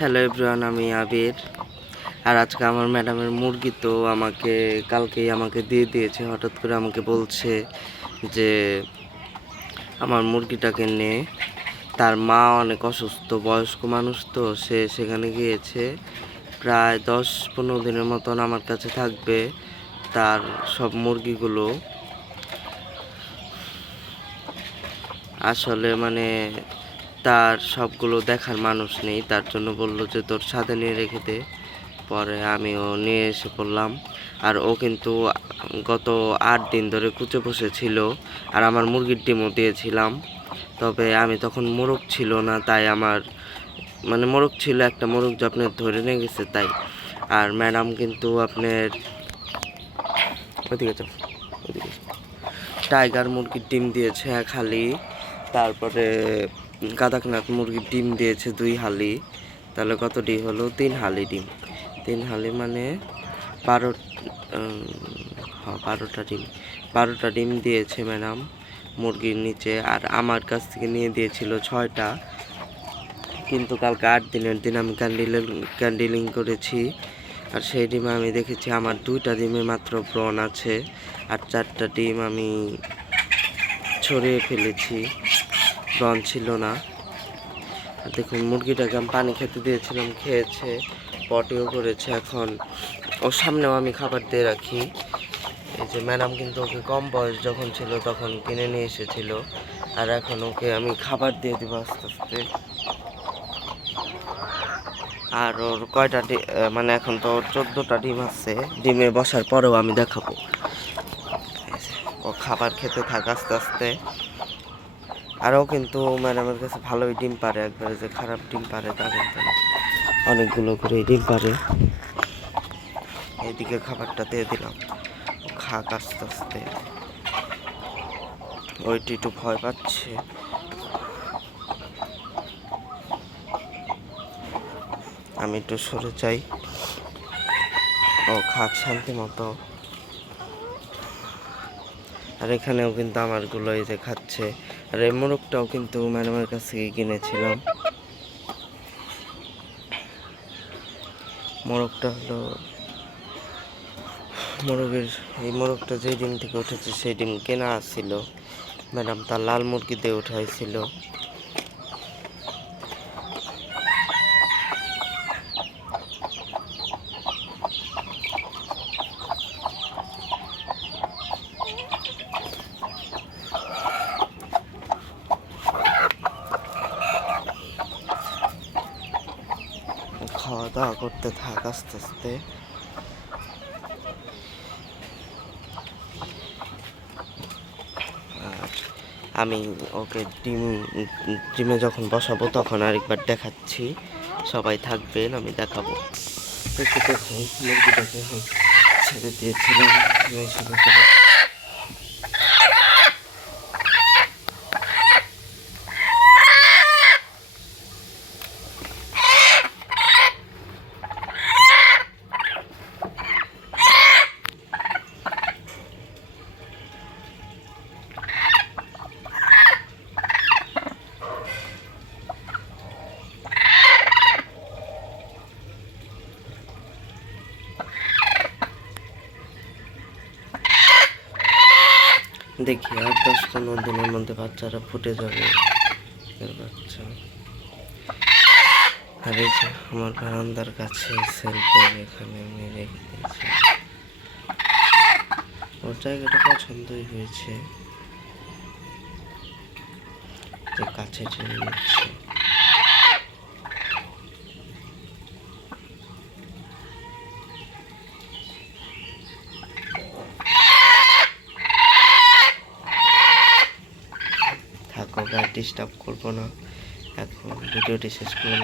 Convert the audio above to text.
Hello everyone, আমি আবির। আর আজকে আমার ম্যাডামের মুরগি তো কালকেই আমাকে দিয়ে দিয়েছে। হঠাৎ করে আমাকে বলছে যে আমার মুরগিটাকে নে। তার মা অনেক অসুস্থ, বয়স্ক মানুষ, তো সে সেখানে গিয়েছে। প্রায় 10-15 দিনের মতন আমার কাছে থাকবে। তার সব মুরগিগুলো আসলে তার সবগুলো দেখার মানুষ নেই, তার জন্য বলল যে তোর সাথে নিয়ে রেখে দে। পরে আমিও নিয়ে এসে পড়লাম। আর ও কিন্তু গত 8 দিন ধরে কুচে বসেছিল, আর আমার মুরগির ডিমও দিয়েছিলাম। তবে আমি তখন মোরগ ছিল না, তাই আমার মোরগ ছিল, একটা মোরগ যে আপনার ধরে নিয়ে গেছে তাই। আর ম্যাডাম কিন্তু আপনার ওদিকে টাইগার মুরগির ডিম দিয়েছে 1 হালি, তারপরে কাদাকনাথ মুরগির ডিম দিয়েছে 2 হালি। তাহলে কতটি হলো? 3 হালি ডিম। 3 হালি 12টা ডিম দিয়েছে ম্যাডাম মুরগির নিচে। আর আমার কাছ থেকে নিয়ে দিয়েছিল 6টা। কিন্তু কালকে 8 দিনের দিন আমি ক্যান্ডেলিং করেছি, আর সেই ডিমে আমি দেখেছি আমার 2টা ডিমে মাত্র ব্রণ আছে, আর 4টা ডিম আমি ছড়িয়ে ফেলেছি, ব্রণ ছিল না। আর দেখুন মুরগিটাকে আমি পানি খেতে দিয়েছিলাম, খেয়েছে, পটিও করেছে। এখন ওর সামনেও আমি খাবার দিয়ে রাখি। এই যে ম্যাডাম কিন্তু ওকে কম বয়স যখন ছিল তখন কিনে নিয়ে এসেছিল, আর এখন ওকে আমি খাবার দিয়ে দিব আস্তে আস্তে। আর ওর কয়টা এখন তো ওর 14টা ডিম আছে। ডিমে বসার পরেও আমি দেখাবো। ও খাবার খেতে থাক আস্তে আস্তে। আরও কিন্তু ম্যাডামের কাছে ভালোই ডিম পারে, একবারে যে খারাপ ডিম পারে তা কিন্তু না, অনেকগুলো করে ডিম পারে। এইদিকে খাবারটা দিয়ে দিলাম, খাক আস্তে আস্তে। ওইটি একটু ভয় পাচ্ছে। আমি একটু সরে যাই, ও খাক শান্তি মতো। আর এখানেও কিন্তু আমারগুলো এই যে খাচ্ছে। আর এই মোরগটাও কিন্তু ম্যাডামের কাছ থেকে কিনেছিলাম। মোরগটা হলো এই মোরগটা যে ডিম থেকে উঠেছে সেই ডিম কেনা ছিল, ম্যাডাম তার লাল মুরগি দিয়ে উঠাইছিল। খাওয়া দাওয়া করতে থাক আস্তে আস্তে। আর আমি ওকে ডিমে যখন বসাবো তখন আরেকবার দেখাচ্ছি, সবাই থাকবেন, আমি দেখাবো। দেখুন মুরগিটাকে ছেড়ে দিয়েছিলাম। দেখি আর 10-15 দিনের মধ্যে বাচ্চারা ফুটে যাবে, বাচ্চা। আর এই যে আমার বারান্দার কাছে সেলফে এখানে আমি রেখে দিয়েছি। ওর জায়গাটা পছন্দই হয়েছে, যে কাছে টেনে নিচ্ছে। থাকো, আর ডিস্টার্ব করবো না। এখন ভিডিওটি শেষ করলাম।